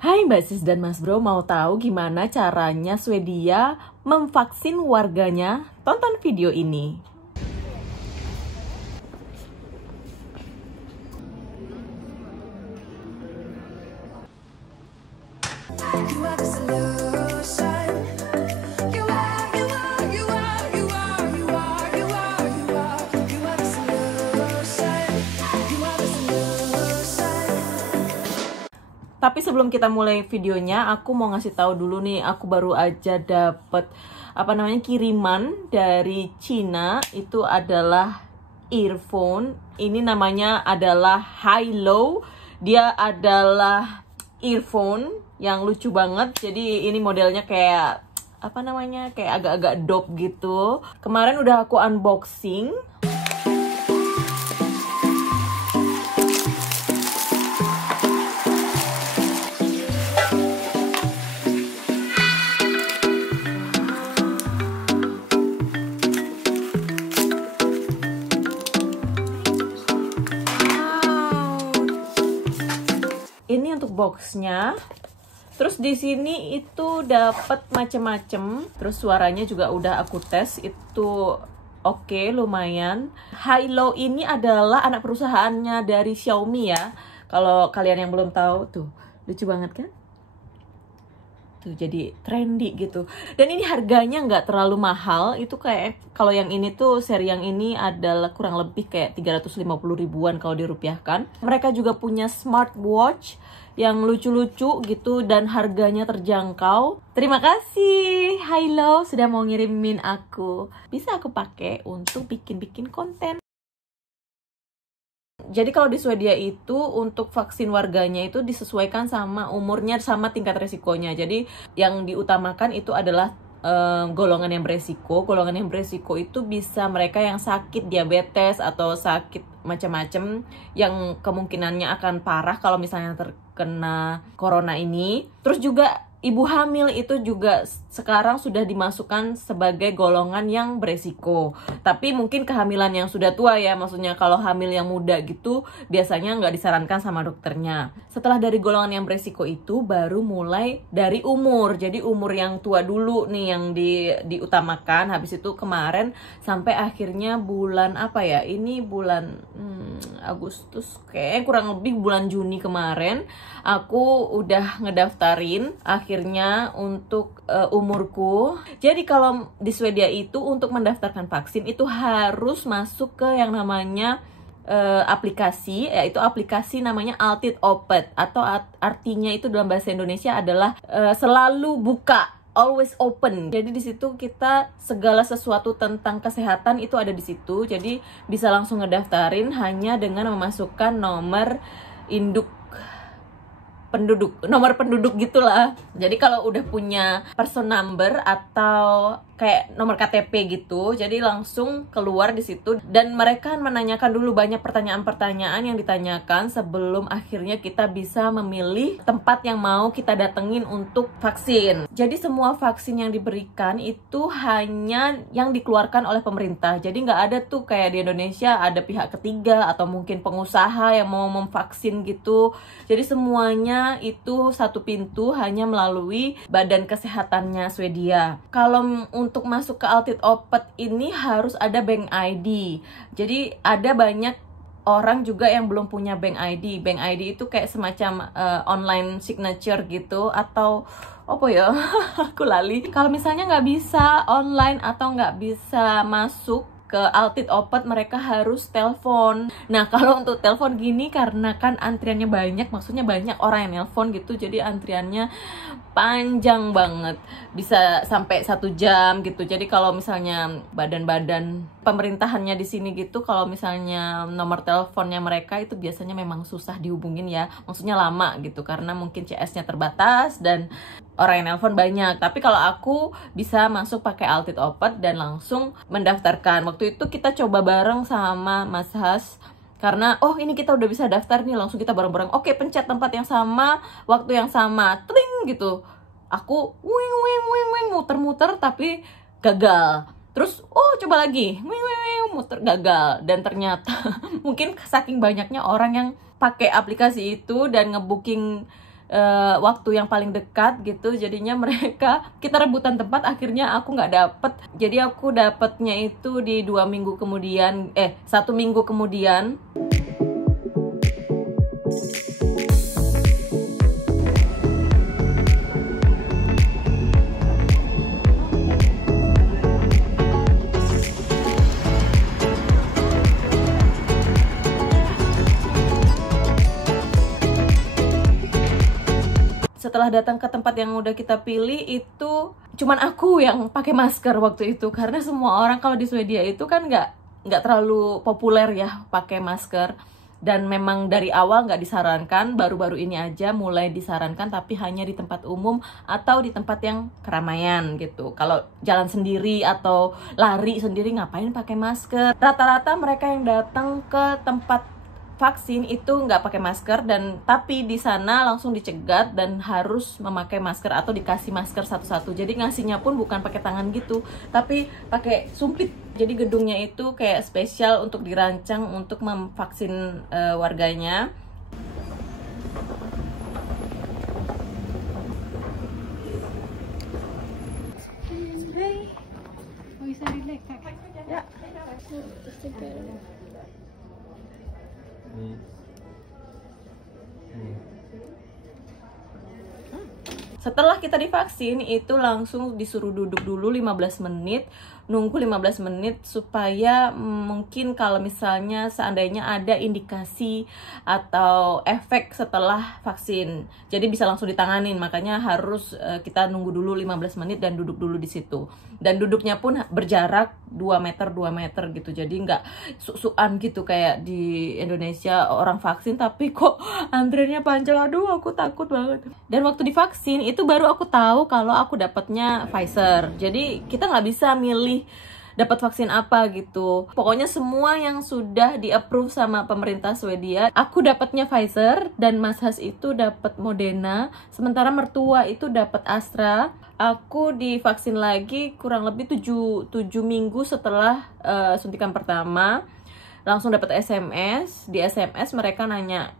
Hai Mbak Sis dan Mas Bro, mau tahu gimana caranya Swedia memvaksin warganya? Tonton video ini. Tapi sebelum kita mulai videonya, aku mau ngasih tahu dulu nih, aku baru aja dapet kiriman dari Cina. Itu adalah earphone. Ini namanya adalah Hilo. Dia adalah earphone yang lucu banget. Jadi ini modelnya kayak kayak agak-agak dope gitu. Kemarin udah aku unboxing. Ini untuk boxnya. Terus di sini itu dapat macem-macem. Terus suaranya juga udah aku tes, itu oke, lumayan. Hilo ini adalah anak perusahaannya dari Xiaomi ya. Kalau kalian yang belum tahu tuh, lucu banget kan? Tuh, jadi trendy gitu. Dan ini harganya nggak terlalu mahal. Itu kayak kalau yang ini tuh, seri yang ini adalah kurang lebih kayak 350 ribuan kalau dirupiahkan. Mereka juga punya smartwatch yang lucu-lucu gitu dan harganya terjangkau. Terima kasih Hilo sudah mau ngirimin aku. Bisa aku pakai untuk bikin-bikin konten. Jadi kalau di Swedia itu untuk vaksin warganya itu disesuaikan sama umurnya sama tingkat resikonya. Jadi yang diutamakan itu adalah golongan yang beresiko. Golongan yang beresiko itu bisa mereka yang sakit diabetes atau sakit macam-macam yang kemungkinannya akan parah kalau misalnya terkena corona ini. Terus juga ibu hamil itu juga sekarang sudah dimasukkan sebagai golongan yang beresiko. Tapi mungkin kehamilan yang sudah tua ya, maksudnya kalau hamil yang muda gitu biasanya nggak disarankan sama dokternya. Setelah dari golongan yang beresiko itu baru mulai dari umur. Jadi umur yang tua dulu nih yang diutamakan. Habis itu kemarin sampai akhirnya bulan ini bulan Agustus, kayak kurang lebih bulan Juni kemarin aku udah ngedaftarin akhirnya untuk umurku. Jadi kalau di Swedia itu untuk mendaftarkan vaksin itu harus masuk ke yang namanya aplikasi, yaitu aplikasi namanya Alltid Öppet, atau artinya itu dalam bahasa Indonesia adalah selalu buka, always open. Jadi di situ kita segala sesuatu tentang kesehatan itu ada di situ. Jadi bisa langsung ngedaftarin hanya dengan memasukkan nomor nomor penduduk gitulah. Jadi kalau udah punya person number atau kayak nomor KTP gitu, jadi langsung keluar di situ. Dan mereka menanyakan dulu banyak pertanyaan-pertanyaan yang ditanyakan sebelum akhirnya kita bisa memilih tempat yang mau kita datengin untuk vaksin. Jadi semua vaksin yang diberikan itu hanya yang dikeluarkan oleh pemerintah. Jadi nggak ada tuh kayak di Indonesia ada pihak ketiga atau mungkin pengusaha yang mau memvaksin gitu. Jadi semuanya itu satu pintu, hanya melalui Badan Kesehatannya Swedia. Kalau untuk masuk ke Alltid Öppet ini harus ada Bank ID. Jadi ada banyak orang juga yang belum punya Bank ID. Bank ID itu kayak semacam online signature gitu, atau apa ya? Aku lali. Kalau misalnya nggak bisa online atau nggak bisa masuk ke Alltid Öppet, mereka harus telepon. Nah kalau untuk telepon gini, karena kan antriannya banyak, maksudnya banyak orang yang nelpon gitu, jadi antriannya panjang banget, bisa sampai 1 jam gitu. Jadi kalau misalnya badan-badan pemerintahannya di sini gitu, kalau misalnya nomor teleponnya mereka itu biasanya memang susah dihubungin ya, maksudnya lama gitu, karena mungkin CS-nya terbatas dan orang yang nelpon banyak. Tapi kalau aku bisa masuk pakai Alltid Öppet dan langsung mendaftarkan. Waktu itu kita coba bareng sama Mas Has, karena ini kita udah bisa daftar nih, langsung kita bareng-bareng. Oke, pencet tempat yang sama, waktu yang sama, tring gitu. Aku wing muter-muter tapi gagal. Terus coba lagi, muter, gagal. Dan ternyata mungkin saking banyaknya orang yang pakai aplikasi itu dan ngebooking waktu yang paling dekat gitu, jadinya kita rebutan tempat, akhirnya aku nggak dapet. Jadi aku dapetnya itu di 2 minggu kemudian, 1 minggu kemudian. Setelah datang ke tempat yang udah kita pilih, itu cuman aku yang pakai masker waktu itu, karena semua orang kalau di Swedia itu kan nggak terlalu populer ya pakai masker, dan memang dari awal nggak disarankan, baru-baru ini aja mulai disarankan, tapi hanya di tempat umum atau di tempat yang keramaian gitu. Kalau jalan sendiri atau lari sendiri ngapain pakai masker. Rata-rata mereka yang datang ke tempat vaksin itu nggak pakai masker, dan tapi di sana langsung dicegat dan harus memakai masker atau dikasih masker satu-satu. Jadi ngasihnya pun bukan pakai tangan gitu, tapi pakai sumpit. Jadi gedungnya itu kayak spesial untuk dirancang untuk memvaksin warganya. Ya. Setelah kita divaksin itu langsung disuruh duduk dulu 15 menit, nunggu 15 menit supaya mungkin kalau misalnya seandainya ada indikasi atau efek setelah vaksin, jadi bisa langsung ditanganin. Makanya harus kita nunggu dulu 15 menit dan duduk dulu di situ. Dan duduknya pun berjarak 2 meter gitu, jadi nggak su-suan gitu kayak di Indonesia orang vaksin tapi kok antriannya panjang. Aduh, aku takut banget. Dan waktu divaksin itu baru aku tahu kalau aku dapatnya Pfizer. Jadi kita nggak bisa milih dapat vaksin apa gitu. Pokoknya semua yang sudah di-approve sama pemerintah Swedia, aku dapatnya Pfizer, dan Mas Has itu dapat Moderna, sementara mertua itu dapat Astra. Aku divaksin lagi kurang lebih 7 minggu setelah suntikan pertama. Langsung dapat SMS. Di SMS mereka nanya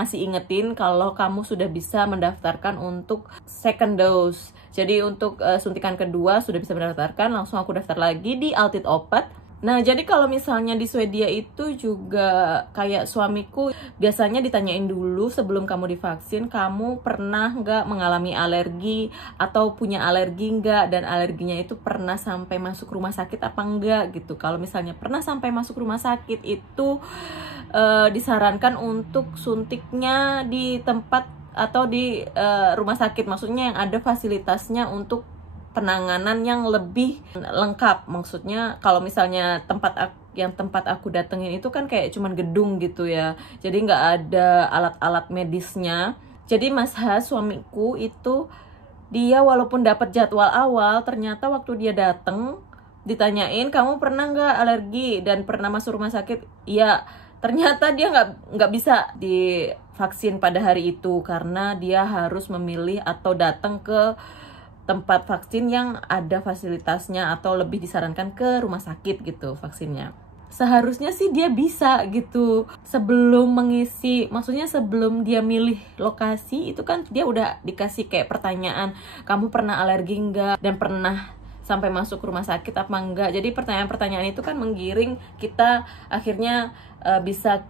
ngasih ingetin kalau kamu sudah bisa mendaftarkan untuk second dose. Jadi untuk suntikan kedua sudah bisa mendaftarkan. Langsung aku daftar lagi di Altid Opat. Nah, jadi kalau misalnya di Swedia itu juga kayak suamiku, biasanya ditanyain dulu sebelum kamu divaksin, kamu pernah nggak mengalami alergi atau punya alergi nggak, dan alerginya itu pernah sampai masuk rumah sakit apa enggak gitu. Kalau misalnya pernah sampai masuk rumah sakit itu disarankan untuk suntiknya di tempat atau di rumah sakit, maksudnya yang ada fasilitasnya untuk penanganan yang lebih lengkap. Maksudnya kalau misalnya tempat aku datengin itu kan kayak cuman gedung gitu ya, jadi nggak ada alat-alat medisnya. Jadi Mas Has, suamiku itu, dia walaupun dapat jadwal awal, ternyata waktu dia dateng ditanyain kamu pernah nggak alergi dan pernah masuk rumah sakit, iya. Ternyata dia nggak bisa divaksin pada hari itu karena dia harus memilih atau datang ke tempat vaksin yang ada fasilitasnya atau lebih disarankan ke rumah sakit gitu vaksinnya. Seharusnya sih dia bisa gitu sebelum mengisi, maksudnya sebelum dia milih lokasi itu kan dia udah dikasih kayak pertanyaan, kamu pernah alergi enggak dan pernah sampai masuk rumah sakit apa enggak. Jadi pertanyaan-pertanyaan itu kan menggiring kita akhirnya bisa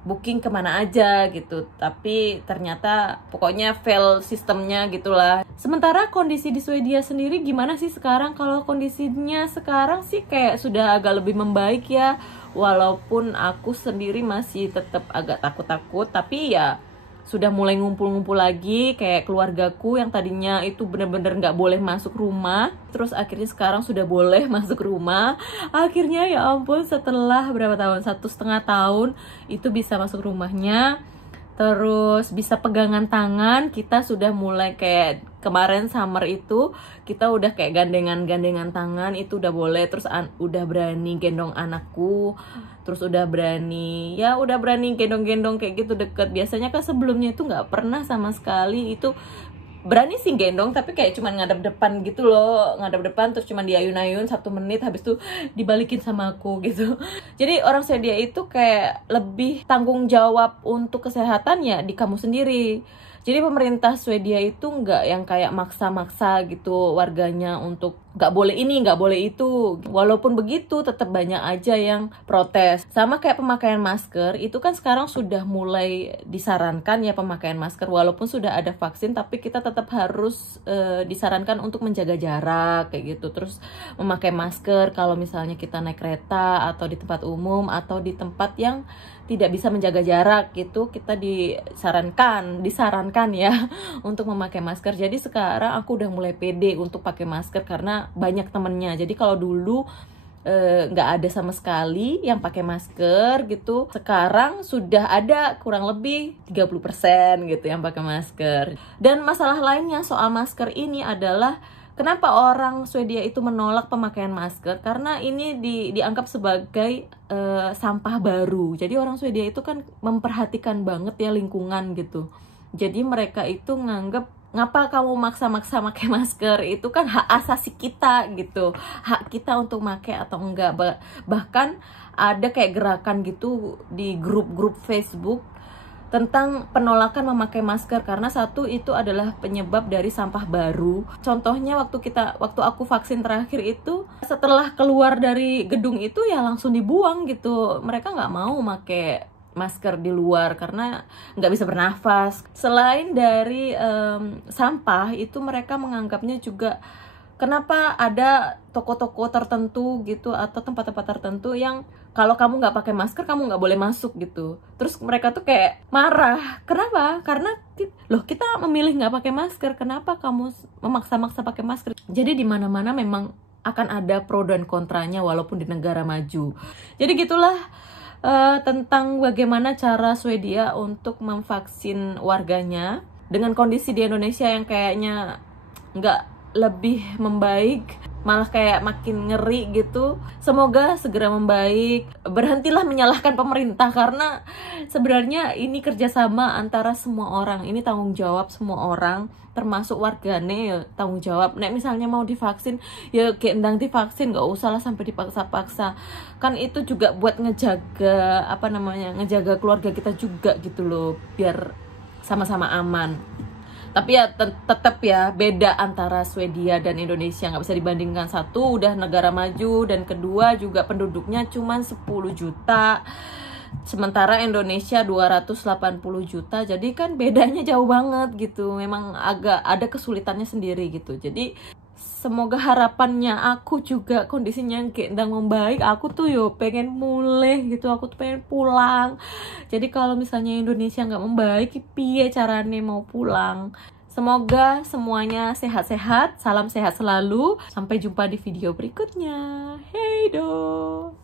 booking kemana aja gitu, tapi ternyata pokoknya fail sistemnya gitulah. Sementara kondisi di Swedia sendiri gimana sih sekarang? Kalau kondisinya sekarang sih kayak sudah agak lebih membaik ya, walaupun aku sendiri masih tetap agak takut-takut, tapi ya sudah mulai ngumpul-ngumpul lagi, kayak keluargaku yang tadinya itu bener-bener nggak boleh masuk rumah, terus akhirnya sekarang sudah boleh masuk rumah. Akhirnya ya ampun, setelah berapa tahun, 1,5 tahun itu bisa masuk rumahnya, terus bisa pegangan tangan. Kita sudah mulai kayak kemarin summer itu kita udah kayak gandengan tangan, itu udah boleh. Terus udah berani gendong anakku, terus udah berani gendong-gendong kayak gitu deket. Biasanya kan sebelumnya itu nggak pernah sama sekali. Itu berani sih gendong tapi kayak cuman ngadep depan gitu loh, ngadep depan terus cuman diayun-ayun 1 menit, habis itu dibalikin sama aku gitu. Jadi orang Swedia itu kayak lebih tanggung jawab untuk kesehatan ya di kamu sendiri. Jadi pemerintah Swedia itu nggak yang kayak maksa-maksa gitu warganya untuk nggak boleh ini, nggak boleh itu. Walaupun begitu, tetap banyak aja yang protes. Sama kayak pemakaian masker, itu kan sekarang sudah mulai disarankan ya pemakaian masker. Walaupun sudah ada vaksin, tapi kita tetap harus disarankan untuk menjaga jarak kayak gitu. Terus memakai masker kalau misalnya kita naik kereta atau di tempat umum atau di tempat yang tidak bisa menjaga jarak gitu, kita disarankan ya untuk memakai masker. Jadi sekarang aku udah mulai pede untuk pakai masker karena banyak temennya. Jadi kalau dulu nggak ada sama sekali yang pakai masker gitu, sekarang sudah ada kurang lebih 30% gitu yang pakai masker. Dan masalah lainnya soal masker ini adalah kenapa orang Swedia itu menolak pemakaian masker? Karena ini dianggap sebagai sampah baru. Jadi orang Swedia itu kan memperhatikan banget ya lingkungan gitu. Jadi mereka itu nganggap, ngapa kamu maksa-maksa pakai masker? Itu kan hak asasi kita gitu. Hak kita untuk pakai atau enggak. Bahkan ada kayak gerakan gitu di grup-grup Facebook tentang penolakan memakai masker karena satu itu adalah penyebab dari sampah baru. Contohnya waktu aku vaksin terakhir itu, setelah keluar dari gedung itu ya langsung dibuang gitu. Mereka nggak mau pakai masker di luar karena nggak bisa bernafas. Selain dari sampah itu, mereka menganggapnya juga kenapa ada toko-toko tertentu gitu atau tempat-tempat tertentu yang kalau kamu nggak pakai masker kamu nggak boleh masuk gitu. Terus mereka tuh kayak marah. Kenapa? Karena loh, kita memilih nggak pakai masker, kenapa kamu memaksa-maksa pakai masker? Jadi di mana-mana memang akan ada pro dan kontranya walaupun di negara maju. Jadi gitulah tentang bagaimana cara Swedia untuk memvaksin warganya dengan kondisi di Indonesia yang kayaknya nggak lebih membaik, malah kayak makin ngeri gitu. Semoga segera membaik. Berhentilah menyalahkan pemerintah karena sebenarnya ini kerjasama antara semua orang. Ini tanggung jawab semua orang, termasuk warganya ya tanggung jawab. Nek misalnya mau divaksin ya gendang divaksin, nggak usah lah sampai dipaksa-paksa. Kan itu juga buat ngejaga ngejaga keluarga kita juga gitu loh, biar sama-sama aman. Tapi ya tetap ya beda antara Swedia dan Indonesia, nggak bisa dibandingkan. Satu udah negara maju dan kedua juga penduduknya cuma 10 juta, sementara Indonesia 280 juta. Jadi kan bedanya jauh banget gitu. Memang agak ada kesulitannya sendiri gitu. Jadi semoga harapannya aku juga kondisinya gendang membaik. Aku tuh pengen mulai gitu, aku tuh pengen pulang. Jadi kalau misalnya Indonesia nggak membaik, piye caranya mau pulang? Semoga semuanya sehat-sehat, salam sehat selalu. Sampai jumpa di video berikutnya. Hey do.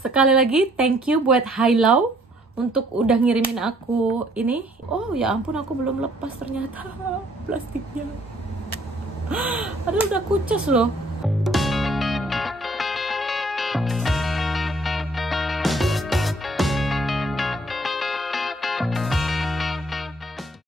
Sekali lagi thank you buat Hilau untuk udah ngirimin aku ini. Oh ya ampun, aku belum lepas ternyata plastiknya. Aduh, udah kucus loh.